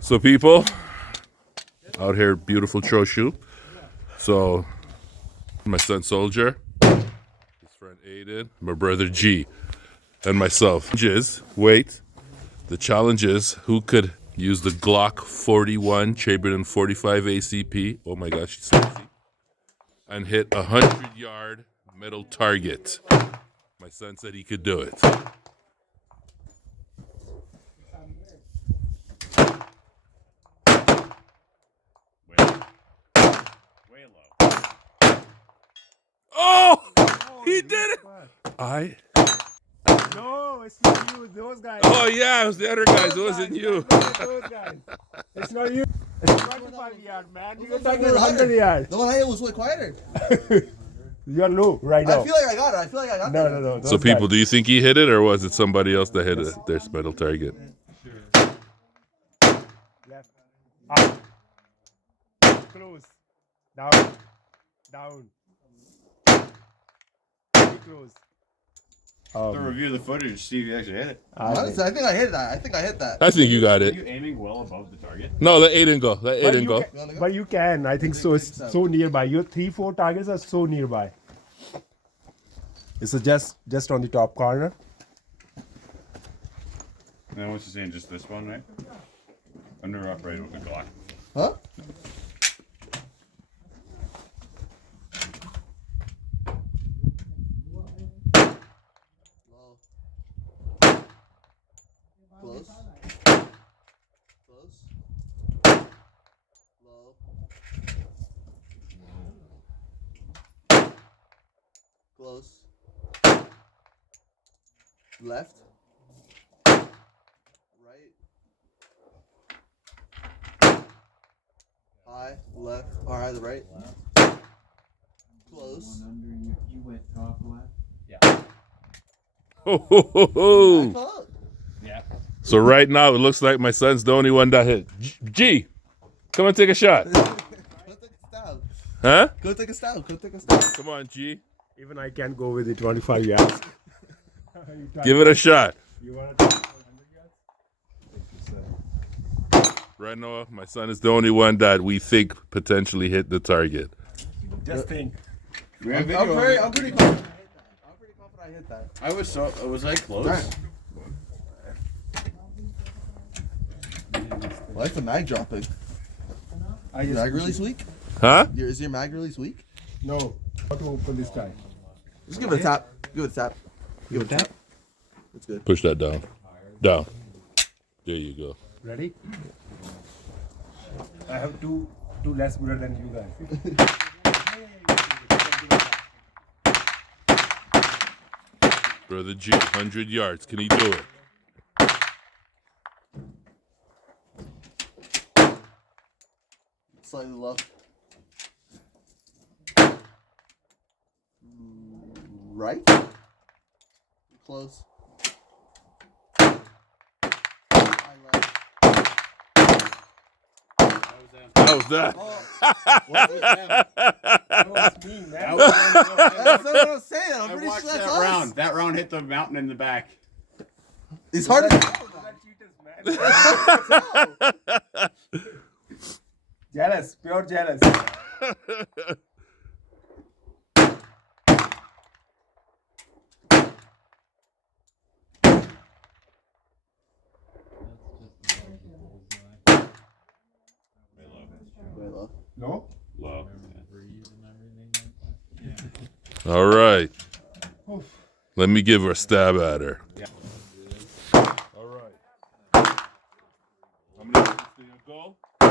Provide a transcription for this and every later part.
So people out here, beautiful Troshu. So my son Soldier, his friend Aiden, my brother G, and myself. Wait, the challenge is who could use the Glock 41 Chamberlain 45 ACP. Oh my gosh, she's sexy. And hit a 100-yard metal target. My son said he could do it. Way low. Oh, he did it. No, it's not you. Those guys. Oh yeah, it was the other guys. It wasn't you. Those guys. It's not you. It's 25 yard, man. You're talking 100 yards. The one I hit was way quieter. You're low right now. I feel like I got it. No. So people, do you think he hit it, or was it somebody else that hit it? Their metal target. Left. Up. Close. Down. Down. Very close. To review the footage to see if you actually hit it. Honestly, I think I hit that. I think you got Are it. you aiming well above the target? No, let Aiden go. Let Aiden go. But you can. I think so. It's so nearby. Your 3-4 targets are so nearby. It's just on the top corner. No, what's he saying? Just this one, right? Under upright with the Glock. Huh? Close. Close. Low. Close. Left. Right. High. Left. High. The right. Close. You went top left. Ho, ho, ho, ho. Fuck. Yeah. So right now, it looks like my son's the only one that hit. G, come and take a shot. Go take a stab. Huh? Go take a stab. Go take a stab. Come on, G. Even I can go with the 25 yards. Give it a shot. You want to take 100 yards? Right now, my son is the only one that we think potentially hit the target. Just think. We have I'm video. pretty confident I hit that. Was I close? Why is the mag dropping? Your mag release weak? Huh? Is your mag release weak? No. How to open this guy? Just give it a tap. Give it a tap. Give it a tap. That's good. Push that down. Down. There you go. Ready? I have two less bullet than you guys. Brother G, 100 yards. Can he do it? Slightly low. Right? Close. How was that? That's what I'm saying. I'm I pretty watched sure that's that us. round. That round hit the mountain in the back. It's hard to tell. Jealous, pure jealous. No? Low. All right. Let me give her a stab at her. All right. I'm going to hit this thing a goal. I'm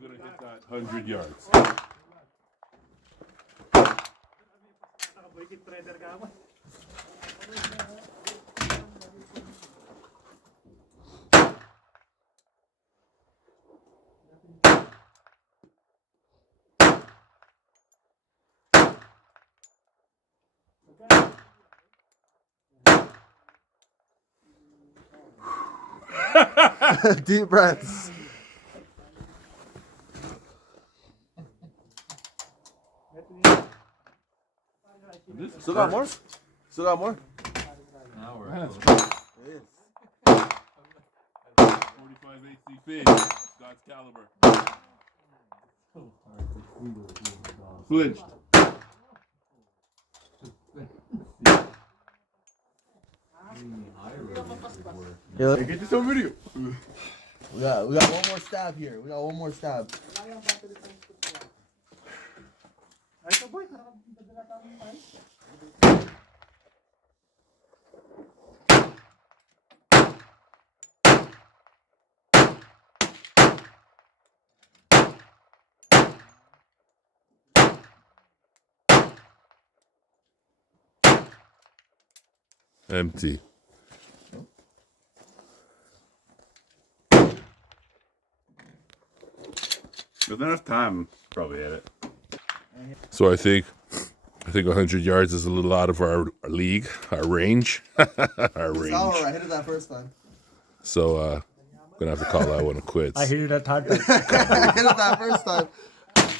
going to hit that 100 yards. Deep breaths. Still got more? Still got more? Now we're 45 AC fade. God's caliber. Flinched. Yeah, get this on video. We got one more stab here. We got one more stab. Empty. With enough time, probably hit it. So I think 100 yards is a little out of our league, our range, our range. I hit it that first time. So gonna have to call that one a quits. I hit it a third time. I hit it that first time.